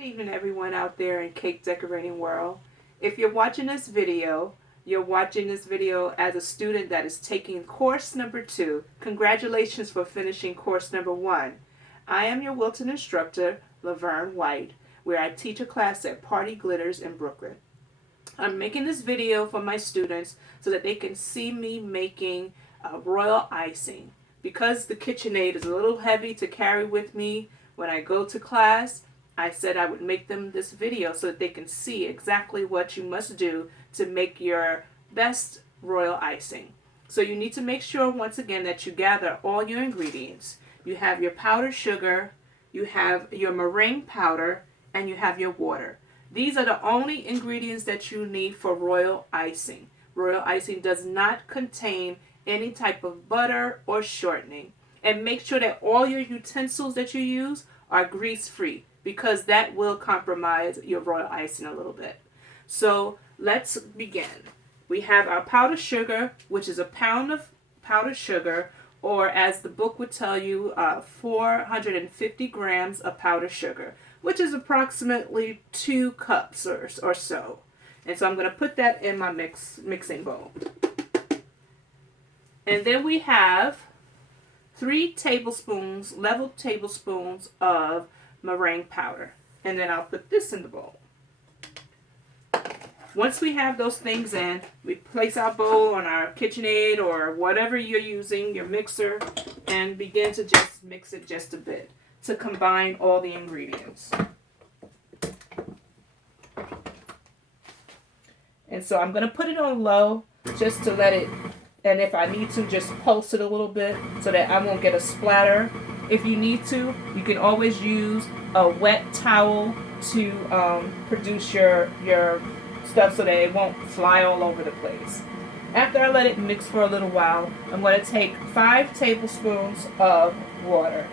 Good evening, everyone out there in cake decorating world. If you're watching this video, you're watching this video as a student that is taking course number 2. Congratulations for finishing course number 1. I am your Wilton instructor, Laverne White, where I teach a class at Party Glitters in Brooklyn. I'm making this video for my students so that they can see me making royal icing. Because the KitchenAid is a little heavy to carry with me when I go to class, I said I would make them this video so that they can see exactly what you must do to make your best royal icing. So you need to make sure once again that you gather all your ingredients. You have your powdered sugar, you have your meringue powder, and you have your water. These are the only ingredients that you need for royal icing. Royal icing does not contain any type of butter or shortening. And make sure that all your utensils that you use are grease-free, because that will compromise your royal icing a little bit. So let's begin. We have our powdered sugar, which is a pound of powdered sugar, or as the book would tell you, 450 grams of powdered sugar, which is approximately 2 cups or so. And so I'm going to put that in my mixing bowl. And then we have 3 tablespoons, level tablespoons of meringue powder. And then I'll put this in the bowl. Once we have those things in, we place our bowl on our KitchenAid or whatever you're using, your mixer, and begin to just mix it just a bit to combine all the ingredients. And so I'm going to put it on low just to let it, and if I need to, just pulse it a little bit so that I won't get a splatter. If you need to, you can always use a wet towel to produce your stuff so that it won't fly all over the place. After I let it mix for a little while, I'm going to take 5 tablespoons of water.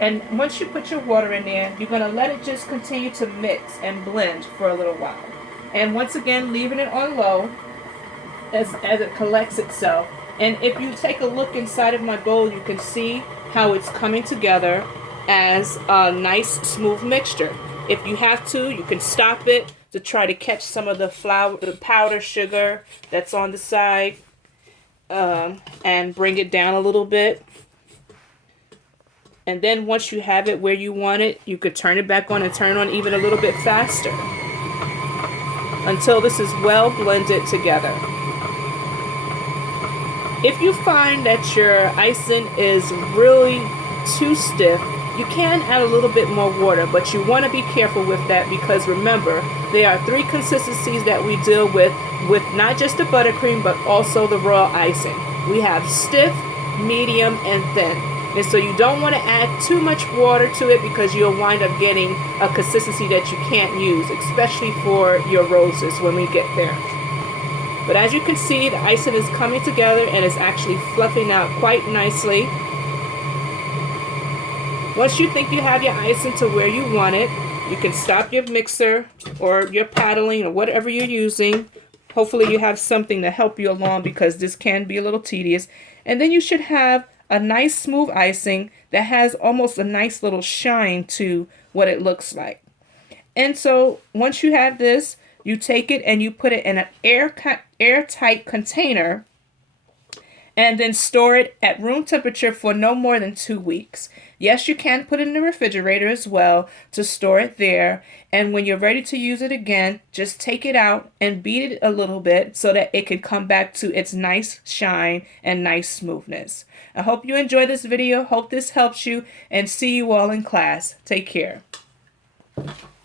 And once you put your water in there, you're going to let it just continue to mix and blend for a little while. And once again, leaving it on low as it collects itself. And if you take a look inside of my bowl, you can see how it's coming together as a nice smooth mixture. If you have to, you can stop it to try to catch some of the powdered sugar that's on the side, and bring it down a little bit. And then once you have it where you want it, you could turn it back on and turn it on even a little bit faster until this is well blended together. If you find that your icing is really too stiff, you can add a little bit more water, but you want to be careful with that, because remember, there are 3 consistencies that we deal with not just the buttercream, but also the royal icing. We have stiff, medium, and thin. And so you don't want to add too much water to it, because you'll wind up getting a consistency that you can't use, especially for your roses when we get there. But as you can see, the icing is coming together and is actually fluffing out quite nicely. Once you think you have your icing to where you want it, you can stop your mixer or your paddling or whatever you're using. Hopefully you have something to help you along, because this can be a little tedious. And then you should have a nice smooth icing that has almost a nice little shine to what it looks like. And so once you have this, you take it and you put it in an airtight container, and then store it at room temperature for no more than 2 weeks. Yes, you can put it in the refrigerator as well to store it there. And when you're ready to use it again, just take it out and beat it a little bit so that it can come back to its nice shine and nice smoothness. I hope you enjoyed this video. Hope this helps you, and see you all in class. Take care.